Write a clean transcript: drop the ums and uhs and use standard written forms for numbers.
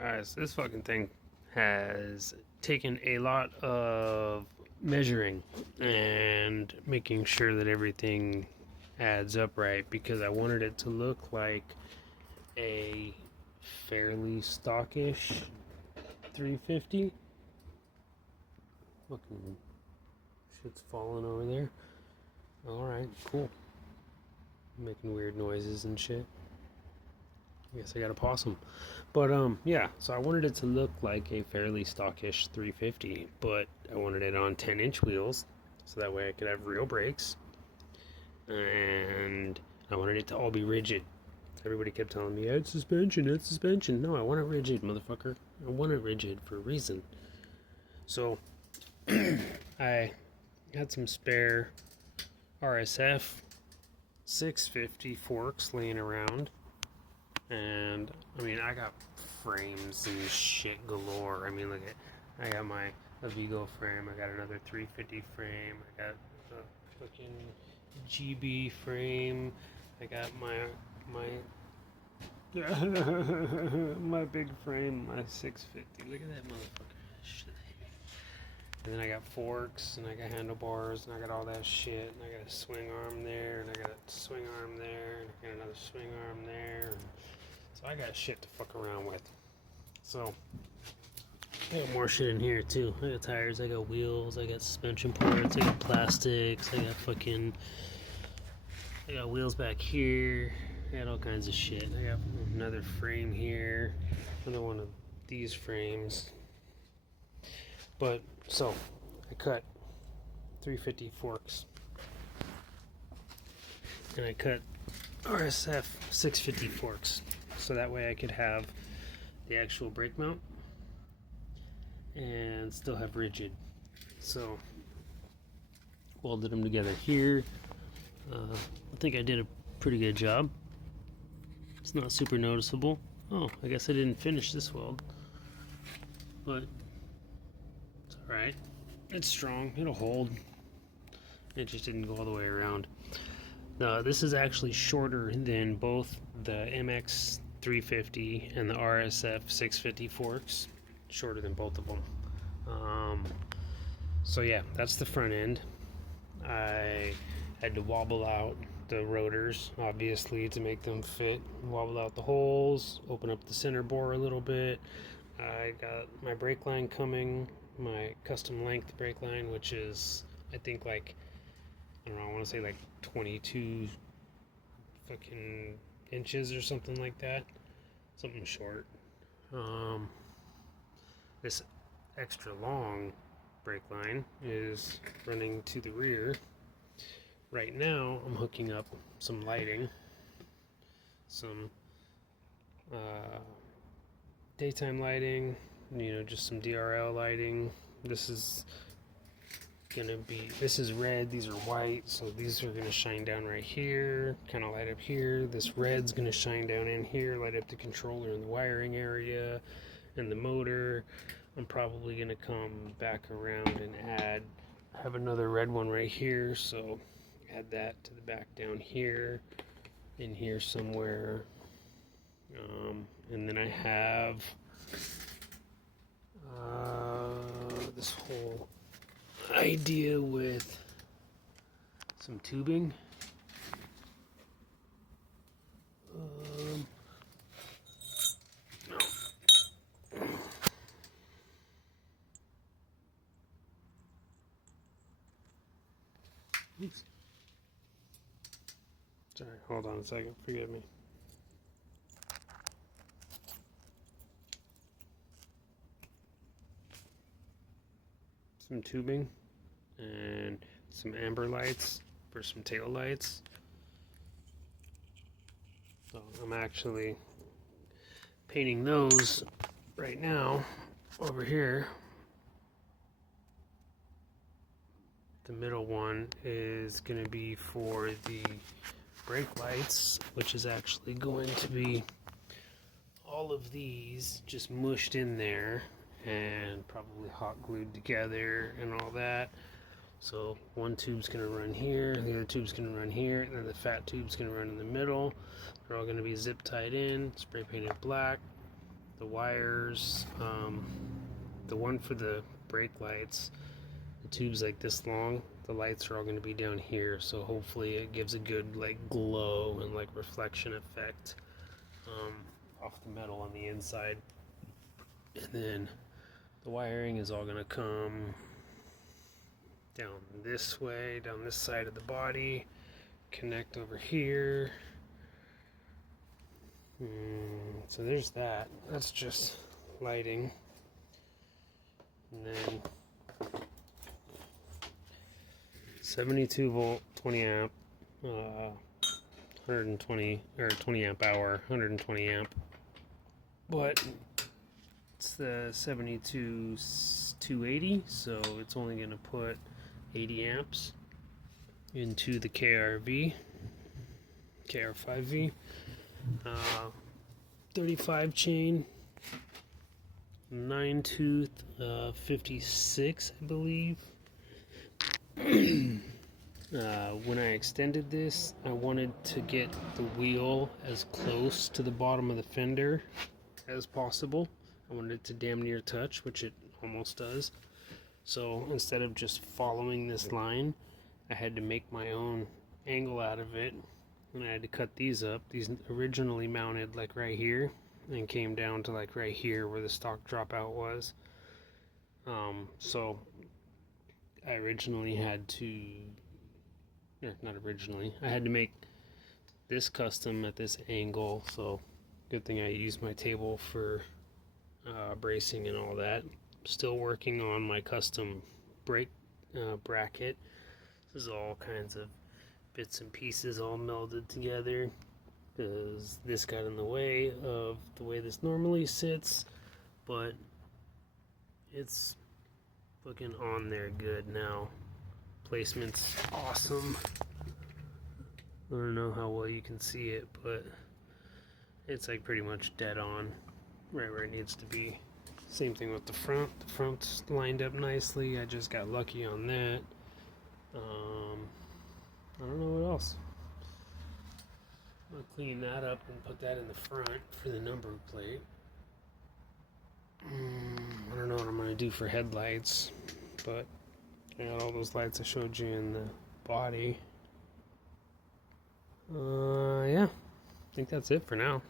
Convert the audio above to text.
Alright, so this fucking thing has taken a lot of measuring and making sure that everything adds up right because I wanted it to look like a fairly stockish 350. Fucking shit's falling over there. Alright, cool. Making weird noises and shit. I guess I got a possum. But yeah, so I wanted it to look like a fairly stockish 350, but I wanted it on 10-inch wheels so that way I could have real brakes. And I wanted it to all be rigid. Everybody kept telling me, add suspension, add suspension. No, I want it rigid, motherfucker. I want it rigid for a reason. So I had some spare RSF 650 forks laying around. And I mean, I got frames and shit galore. I mean, look at, I got my Avigo frame. I got another 350 frame. I got a fucking GB frame. I got my my big frame, my 650. Look at that motherfucker. Shit. And then I got forks, and I got handlebars, and I got all that shit, and I got a swing arm there, and I got a swing arm there, and I got another swing arm there. And so I got shit to fuck around with. So I got more shit in here too. I got tires, I got wheels, I got suspension parts, I got plastics, I got wheels back here. I got all kinds of shit. I got another frame here, another one of these frames. But so I cut 350 forks, and I cut RSF 650 forks, so that way I could have the actual brake mount and still have rigid. So welded them together here. I think I did a pretty good job. It's not super noticeable. Oh, I guess I didn't finish this weld, but it's alright. It's strong, it'll hold. It just didn't go all the way around. This is actually shorter than both the MX 350 and the RSF 650 forks. Shorter than both of them. So yeah, that's the front end. I had to wobble out the rotors, obviously, to make them fit. Wobble out the holes, open up the center bore a little bit. I got my brake line coming, my custom length brake line, which is, I think, like, I don't know, I want to say like 22 fucking inches or something like that. Something short. This extra long brake line is running to the rear. Right now, I'm hooking up some lighting, some daytime lighting, just some DRL lighting. This is red, these are white, so these are gonna shine down right here, kind of light up here. This red's gonna shine down in here, light up the controller and the wiring area and the motor. I'm probably gonna come back around and have another red one right here, so add that to the back down here, in here somewhere. And then I have this whole idea with some tubing. Oops. Sorry, hold on a second, forgive me. Some tubing and some amber lights for some tail lights. So I'm actually painting those right now over here. The middle one is going to be for the brake lights, which is actually going to be all of these just mushed in there and probably hot glued together and all that. So one tube's going to run here, the other tube's going to run here, and then the fat tube's going to run in the middle. They're all going to be zip tied in, spray painted black. the wires, the one for the brake lights, the tube's like this long. The lights are all going to be down here, so hopefully it gives a good like glow and like reflection effect off the metal on the inside. And then the wiring is all going to come down this way, down this side of the body, connect over here. So there's that. That's just lighting. And then 72 volt, 20 amp, 120 or 20 amp hour, 120 amp. But it's the 72 280, so it's only going to put 80 amps into the KR5V, 35 chain, 9 tooth, 56, I believe. When I extended this, I wanted to get the wheel as close to the bottom of the fender as possible. I wanted it to damn near touch, which it almost does. So instead of just following this line, I had to make my own angle out of it, and I had to cut these up. These originally mounted like right here and came down to like right here where the stock dropout was. So I originally had to, not originally, I had to make this custom at this angle. So good thing I used my table for bracing and all that. Still working on my custom brake bracket. This is all kinds of bits and pieces all melded together because this got in the way of the way this normally sits, but it's looking on there good now. Placement's awesome. I don't know how well you can see it, but it's like pretty much dead on, right where it needs to be. Same thing with the front. The front's lined up nicely. I just got lucky on that. I don't know what else. I'm gonna clean that up and put that in the front for the number plate. I don't know what I'm gonna do for headlights, but I got all those lights I showed you in the body. Yeah, I think that's it for now.